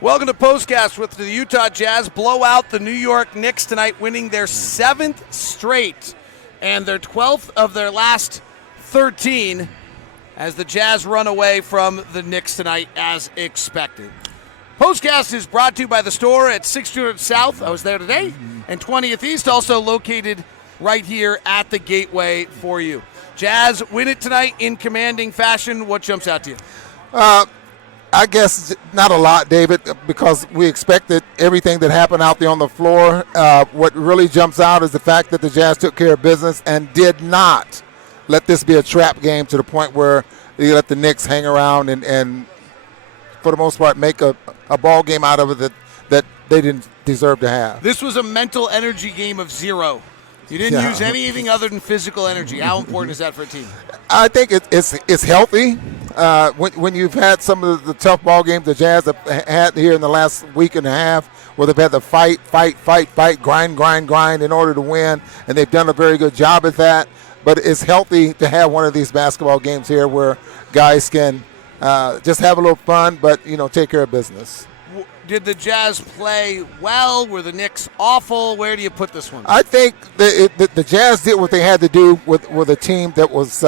Welcome to Postcast with the Utah Jazz blow out the New York Knicks tonight, winning their 7th straight and their 12th of their last 13 as the Jazz run away from the Knicks tonight as expected. Postcast is brought to you by the store at 600 South, I was there today, and 20th East, also located right here at the Gateway for you. Jazz win it tonight in commanding fashion. What jumps out to you? I guess not a lot, David, because we expected everything that happened out there on the floor. What really jumps out is the fact that the Jazz took care of business and did not let this be a trap game to the point where they let the Knicks hang around and for the most part, make a ball game out of it that they didn't deserve to have. This was a mental energy game of zero. You didn't use anything other than physical energy. How important is that for a team? I think it's healthy. When you've had some of the tough ball games the Jazz have had here in the last week and a half, where they've had to fight, grind in order to win, and they've done a very good job at that. But it's healthy to have one of these basketball games here where guys can just have a little fun, but take care of business. Did the Jazz play well? Were the Knicks awful? Where do you put this one? I think the Jazz did what they had to do with a team that was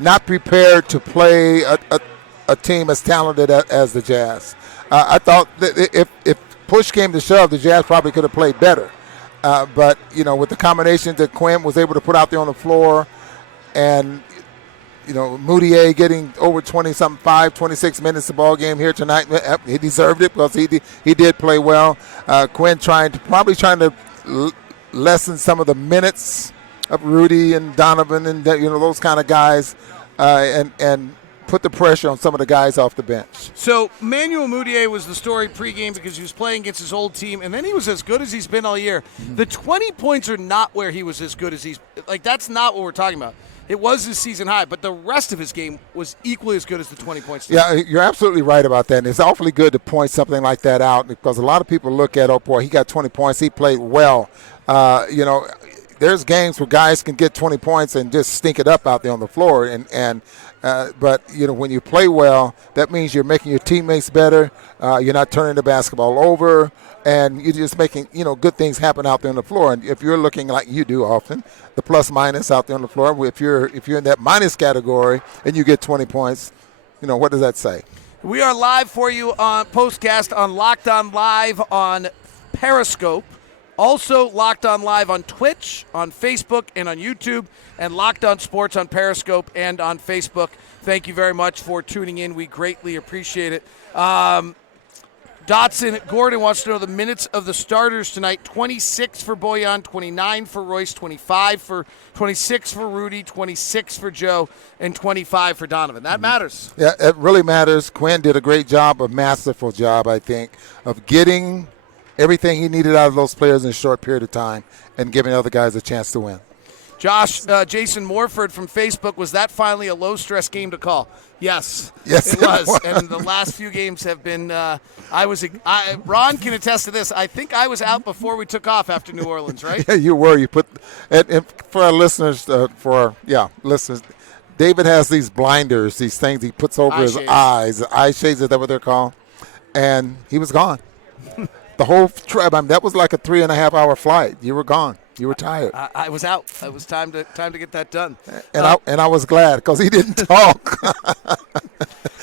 not prepared to play a team as talented as the Jazz. I thought that if push came to shove, the Jazz probably could have played better. But, with the combination that Quinn was able to put out there on the floor and Mudiay getting over 26 minutes of ball game here tonight. He deserved it because he did play well. Quinn trying to lessen some of the minutes of Rudy and Donovan and those kind of guys, and put the pressure on some of the guys off the bench. So Manuel Mudiay was the story pregame because he was playing against his old team, and then he was as good as he's been all year. Mm-hmm. The 20 points are not where he was as good as that's not what we're talking about. It was his season high, but the rest of his game was equally as good as the 20 points. Yeah, you're absolutely right about that. And it's awfully good to point something like that out because a lot of people look at, oh, boy, he got 20 points. He played well. There's games where guys can get 20 points and just stink it up out there on the floor. But when you play well, that means you're making your teammates better. You're not turning the basketball over. And you're just making, good things happen out there on the floor. And if you're looking like you do often, the plus minus out there on the floor, if you're in that minus category and you get 20 points, what does that say? We are live for you on Postcast on Locked On Live on Periscope. Also Locked On Live on Twitch, on Facebook, and on YouTube, and Locked On Sports on Periscope and on Facebook. Thank you very much for tuning in. We greatly appreciate it. Dotson Gordon wants to know the minutes of the starters tonight. 26 for Bojan, 29 for Royce, 26 for Rudy, 26 for Joe, and 25 for Donovan. That matters. Yeah, it really matters. Quinn did a great job, a masterful job, I think, of getting everything he needed out of those players in a short period of time and giving other guys a chance to win. Jason Morford from Facebook, was that finally a low-stress game to call? Yes, it was. And the last few games have been Ron can attest to this. I think I was out before we took off after New Orleans, right? Yeah, you were. You put and for our listeners, listeners, David has these blinders, these things he puts over his eyes. Eye shades, is that what they're called? And he was gone. The whole trip. That was like a 3.5-hour flight. You were gone. You were tired. I was out. It was time to get that done. And I was glad because he didn't talk.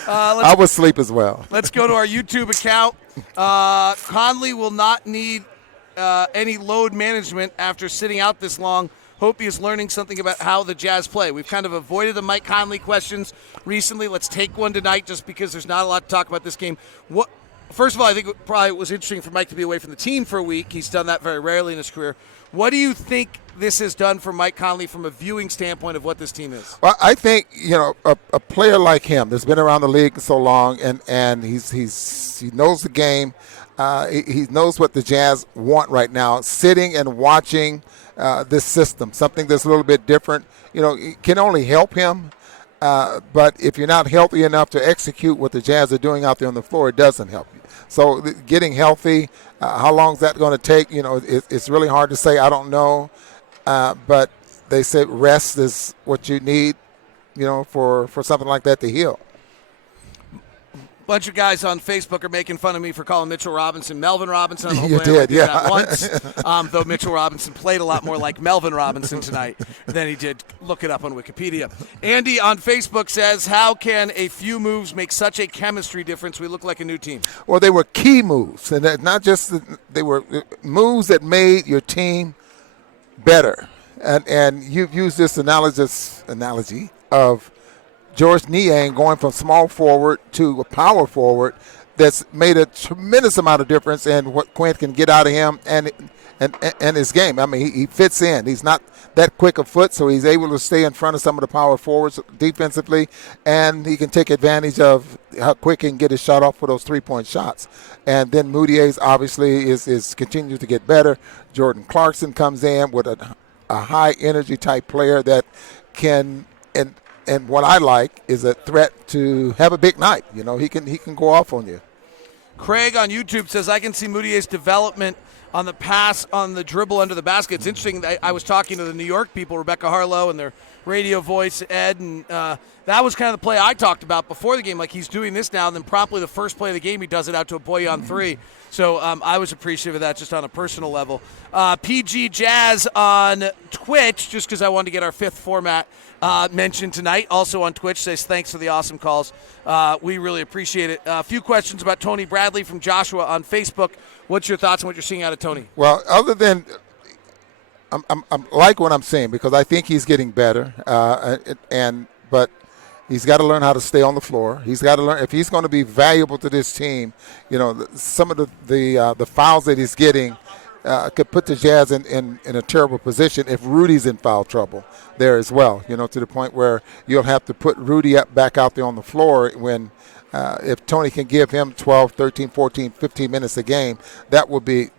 I was asleep as well. Let's go to our YouTube account. Conley will not need any load management after sitting out this long. Hope he is learning something about how the Jazz play. We've kind of avoided the Mike Conley questions recently. Let's take one tonight just because there's not a lot to talk about this game. First of all, I think it was interesting for Mike to be away from the team for a week. He's done that very rarely in his career. What do you think this has done for Mike Conley from a viewing standpoint of what this team is? Well, I think, a player like him that's been around the league so long and he knows the game. He knows what the Jazz want right now. Sitting and watching this system, something that's a little bit different, it can only help him. But if you're not healthy enough to execute what the Jazz are doing out there on the floor, it doesn't help you. So getting healthy, how long is that going to take? It's really hard to say. I don't know. But they said rest is what you need, for something like that to heal. bunch of guys on Facebook are making fun of me for calling Mitchell Robinson Melvin Robinson. You did, do that once. Though Mitchell Robinson played a lot more like Melvin Robinson tonight than he did. Look it up on Wikipedia. Andy on Facebook says, how can a few moves make such a chemistry difference? We look like a new team. Well, they were key moves, and not just they were moves that made your team better. And you've used this analogy of George Niang going from small forward to a power forward that's made a tremendous amount of difference in what Quinn can get out of him and his game. I mean, he fits in. He's not that quick of foot, so he's able to stay in front of some of the power forwards defensively, and he can take advantage of how quick he can get his shot off for those three-point shots. And then Mudiay obviously is continues to get better. Jordan Clarkson comes in with a high-energy type player that can and what I like is a threat to have a big night. You know, he can go off on you. Craig on YouTube says, I can see Mudiay's development on the pass, on the dribble under the basket. It's interesting. I was talking to the New York people, Rebecca Harlow, and their radio voice, Ed, and that was kind of the play I talked about before the game. Like, he's doing this now, and then promptly the first play of the game, he does it out to a boy on three. So I was appreciative of that just on a personal level. PG Jazz on Twitch, just because I wanted to get our fifth format mentioned tonight. Also on Twitch, says thanks for the awesome calls. We really appreciate it. A few questions about Tony Bradley from Joshua on Facebook. What's your thoughts on what you're seeing out of Tony? Well, other than I'm like what I'm saying because I think he's getting better, but he's got to learn how to stay on the floor. He's got to learn if he's going to be valuable to this team. You know, some of the fouls that he's getting could put the Jazz in a terrible position if Rudy's in foul trouble there as well. You know, to the point where you'll have to put Rudy back out there on the floor when. If Tony can give him 12, 13, 14, 15 minutes a game, that would be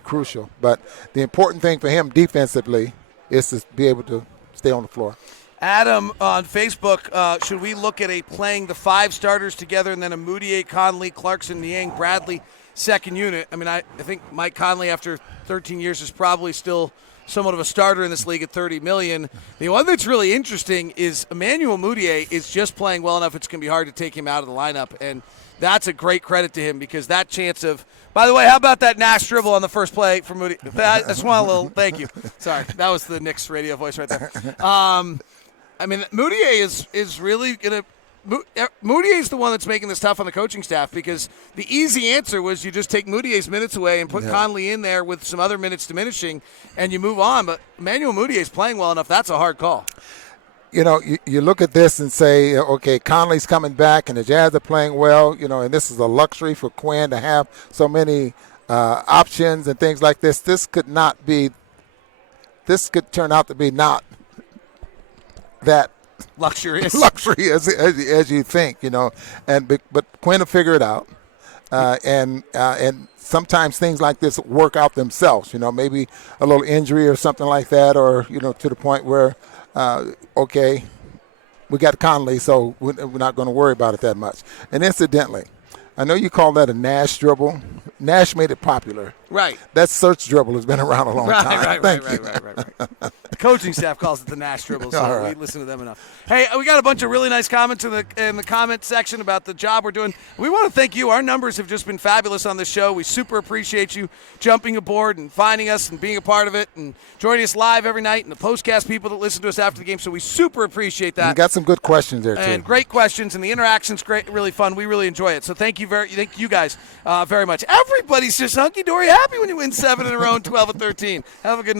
crucial. But the important thing for him defensively is to be able to stay on the floor. Adam on Facebook, should we look at playing the five starters together and then a Mudiay, Conley, Clarkson, Niang, Bradley second unit? I mean, I think Mike Conley after 13 years is probably still somewhat of a starter in this league at $30 million. The one that's really interesting is Manuel Mudiay is just playing well enough it's going to be hard to take him out of the lineup, and that's a great credit to him because that chance of – by the way, how about that Nash dribble on the first play for Mudiay? I just want a little – thank you. Sorry, that was the Knicks radio voice right there. I mean, Mudiay is really going to – Mudiay's the one that's making this tough on the coaching staff because the easy answer was you just take Mudiay's minutes away and put Conley in there with some other minutes diminishing and you move on. But Manuel Mudiay's playing well enough. That's a hard call. You know, you look at this and say, okay, Conley's coming back and the Jazz are playing well, you know, and this is a luxury for Quinn to have so many options and things like this. This could turn out to be not that luxurious as you think, you know, but Quinn will figure it out, and sometimes things like this work out themselves, you know, maybe a little injury or something like that, or you know, to the point where okay, we got Conley, so we're not going to worry about it that much. And incidentally, I know you call that a Nash dribble. Nash made it popular. Right. That search dribble has been around a long time. Right. The coaching staff calls it the Nash dribble, so we listen to them enough. Hey, we got a bunch of really nice comments in the comment section about the job we're doing. We want to thank you. Our numbers have just been fabulous on this show. We super appreciate you jumping aboard and finding us and being a part of it and joining us live every night and the Postcast people that listen to us after the game. So we super appreciate that. You got some good questions there, too. And great questions, and the interaction's great, really fun. We really enjoy it. So thank you guys very much. Everybody's just hunky-dory happy when you win 7 in a row and 12 of 13. Have a good night.